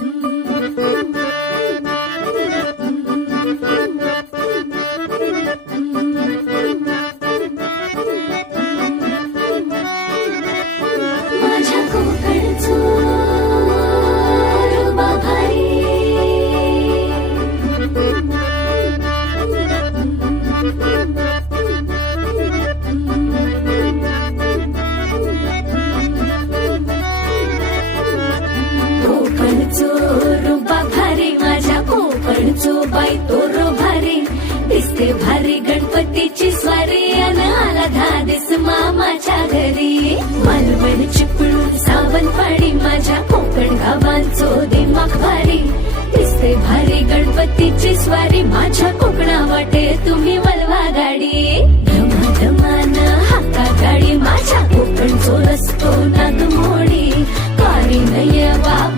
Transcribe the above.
माझ्या कोकणचो रुबा भारी, कोकणचो रुबा भारी, माझ्या कोकणचो बाई तो रो भारी, दिसते भारी गणपतीची स्वारी, अन आला धादिस मामाच्या घरी. मालवण चिपळूण सावंतवाडी, माझ्या कोकण गावांचो दिमाग भारी, दिसते भारी गणपतीची स्वारी, माझ्या कोकणा वाटे तुम्ही वलवा गाडी. धमाधमान हाका गाडी, माझ्या कोकणचो रस्तो नागमोडी, कारी नय वा